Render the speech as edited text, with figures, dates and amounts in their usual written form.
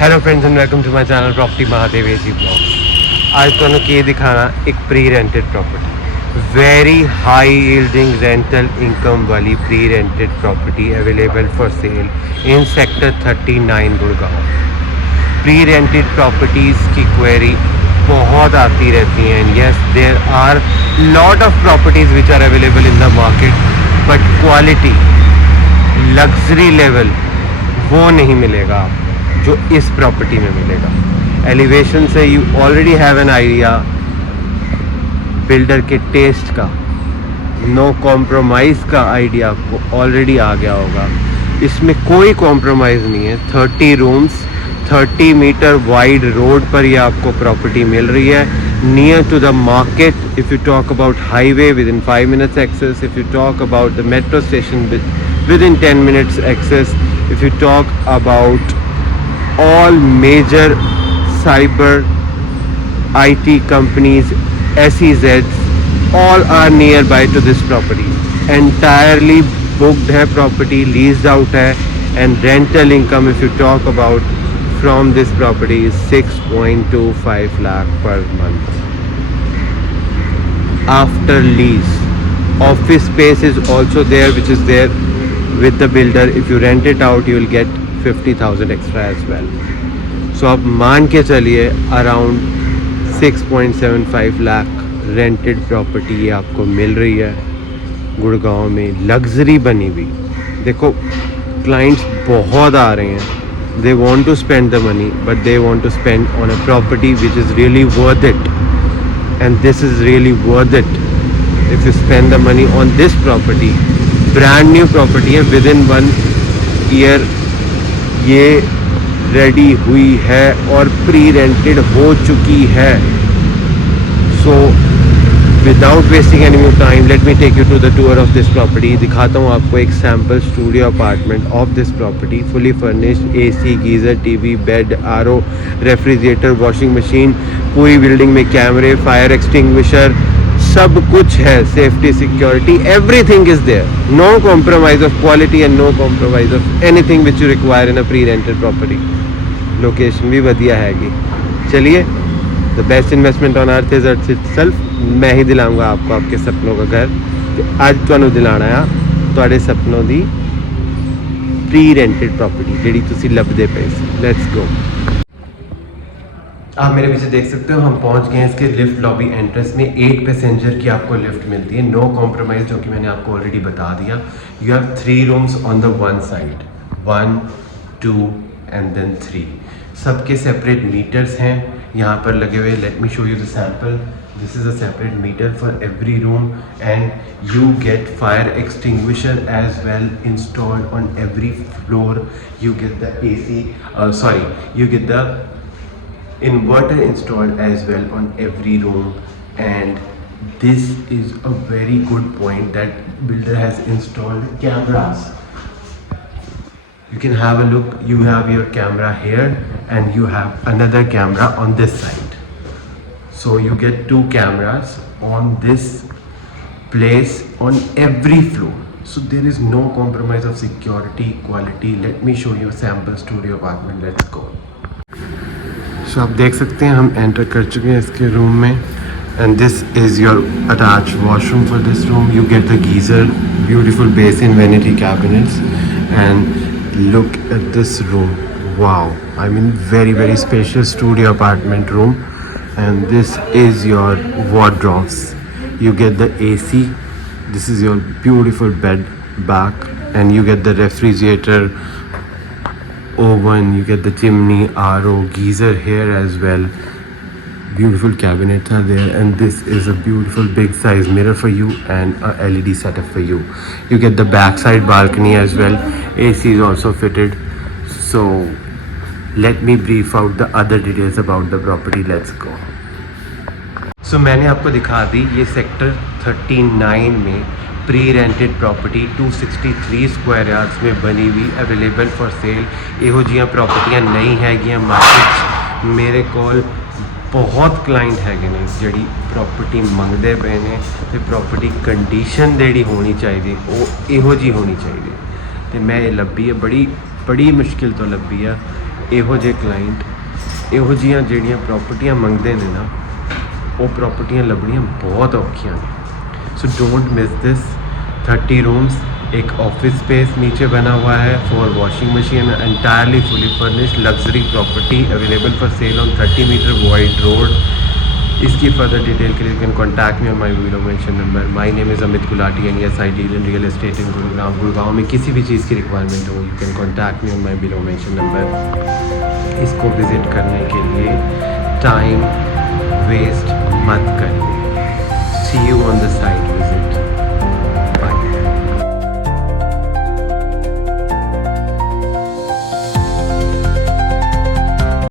Hello friends and welcome to my channel property Mahadev AG blog. आज तुहानू की दिखाना एक pre rented property, very high yielding rental income वाली pre rented property available for sale in sector 39 Gurgaon. Pre rented properties की query बहुत आती रहती हैं and yes there are lot of properties which are available in the market, but quality luxury level वो नहीं मिलेगा आपको जो इस प्रॉपर्टी में मिलेगा। एलिवेशन से you already have an idea builder के टेस्ट का, नो कॉम्प्रोमाइज़ का आइडिया आपको ऑलरेडी आ गया होगा। इसमें कोई कॉम्प्रोमाइज़ नहीं है। 30 रूम्स 30 मीटर वाइड रोड पर ये आपको प्रॉपर्टी मिल रही है, near to the market. If you talk about highway within 5 minutes access, if you talk about the metro station within 10 minutes access, if you talk about all major cyber IT companies, SEZs, all are nearby to this property. Entirely booked है property, leased out है, and rental income if you talk about from this property is 6.25 lakh per month after lease. Office space is also there, which is there with the builder. If you rent it out you will get 50,000 extra as well. So आप मान के चलिए अराउंड 6.75 lakh rented property ये आपको मिल रही है गुड़गांव में, लग्जरी बनी हुई। देखो क्लाइंट्स बहुत आ रहे हैं, they want to spend the money but they want to spend on a property which is really worth it, and this is really worth it if you spend the money on this property. Brand new property है, within 1 year ये ready हुई है और pre rented हो चुकी है। So without wasting any more time let me take you to the tour of this property. दिखाता हूँ आपको एक sample studio apartment of this property, fully furnished, AC, geyser, TV, bed, RO, refrigerator, washing machine, पूरी building में कैमरे, fire extinguisher, सब कुछ है, safety, security, everything is there. No compromise of quality and no compromise of anything which you require in a pre rented property. Location भी बढ़िया हैगी। चलिए, the best investment on earth is earth itself. मैं ही दिलाऊंगा आपको आपके सपनों का घर। आज तुहानू दिलाना है तुहाडे सपनों दी प्री रेंटेड प्रॉपर्टी जिहड़ी तुसीं लभदे पए सी। Let's go. आप मेरे पीछे देख सकते हो, हम पहुंच गए हैं इसके लिफ्ट लॉबी एंट्रेंस में। 8 पैसेंजर की आपको लिफ्ट मिलती है, नो कॉम्प्रोमाइज़, जो कि मैंने आपको ऑलरेडी बता दिया। You have 3 rooms on the one side, 1 2 and then 3। सबके सेपरेट मीटर्स हैं यहाँ पर लगे हुए। Let me show you the sample. This is a separate meter for every room and you get fire extinguisher as well installed on every floor. You get the AC, you get the inverter installed as well on every room, and this is a very good point that builder has installed cameras. You can have a look. You have your camera here and you have another camera on this side, so you get 2 cameras on this place on every floor. So there is no compromise of security, quality. Let me show you a sample studio apartment. Let's go. So आप देख सकते हैं हम एंटर कर चुके हैं इसके रूम में, and this is your attach washroom for this room. You get the geyser, beautiful basin, vanity cabinets, and look at this room. Wow, I mean very spacious studio apartment room, and this is your wardrobes. You get the AC, this is your beautiful bed back, and you get the refrigerator, oven, you get the chimney, RO, geyser here as well. Beautiful cabinets are there, and this is a beautiful big size mirror for you and a LED setup for you. You get the backside balcony as well. AC is also fitted. So let me brief out the other details about the property. Let's go. So मैंने आपको दिखा दी ये सेक्टर 39 में pre rented property 263 square yards में बनी हुई, available for cell. ਇਹੋ ਜਿਹੀਆਂ ਪ੍ਰੋਪਰਟੀਆਂ ਨਹੀਂ ਹੈਗੀਆਂ ਮਾਰਕੀਟ 'ਚ। ਮੇਰੇ ਕੋਲ ਬਹੁਤ ਕਲਾइंट ਹੈਗੇ ਨੇ ਜਿਹੜੀ ਪ੍ਰੋਪਰਟੀ ਮੰਗਦੇ ਪਏ ਨੇ, ਤੇ ਪ੍ਰੋਪਰਟੀ ਕੰਡੀਸ਼ਨ ਜਿਹੜੀ ਹੋਣੀ ਚਾਹੀਦੀ ਉਹ ਇਹੋ ਜਿਹੀ ਹੋਣੀ ਚਾਹੀਦੀ, ਤੇ ਮੈਂ ਇਹ ਲੱਭੀ ਹੈ, ਬੜੀ ਮੁਸ਼ਕਿਲ ਤੋਂ ਲੱਭੀ ਆ। ਇਹੋ ਜਿਹੇ ਕਲਾਇੰਟ ਇਹੋ ਜਿਹੀਆਂ ਜਿਹੜੀਆਂ ਪ੍ਰੋਪਰਟੀਆਂ ਮੰਗਦੇ ਨੇ ਨਾ, ਉਹ ਪ੍ਰੋਪਰਟੀਆਂ ਲੱਭਣੀਆਂ ਬਹੁਤ ਔਖੀਆਂ ਨੇ। So don't miss this. 30 rooms, एक ऑफिस स्पेस नीचे बना हुआ है, 4 washing machine, entirely fully furnished luxury property available for sale on 30 metre wide road. इसकी फर्दर डिटेल के लिए you can contact me on my video mention number. My name is Amit Gulati and yes I deal in real estate in Gurugram. Gurgaon में किसी भी चीज़ की requirement हो, you can contact me on my video mention number. इसको विज़िट करने के लिए टाइम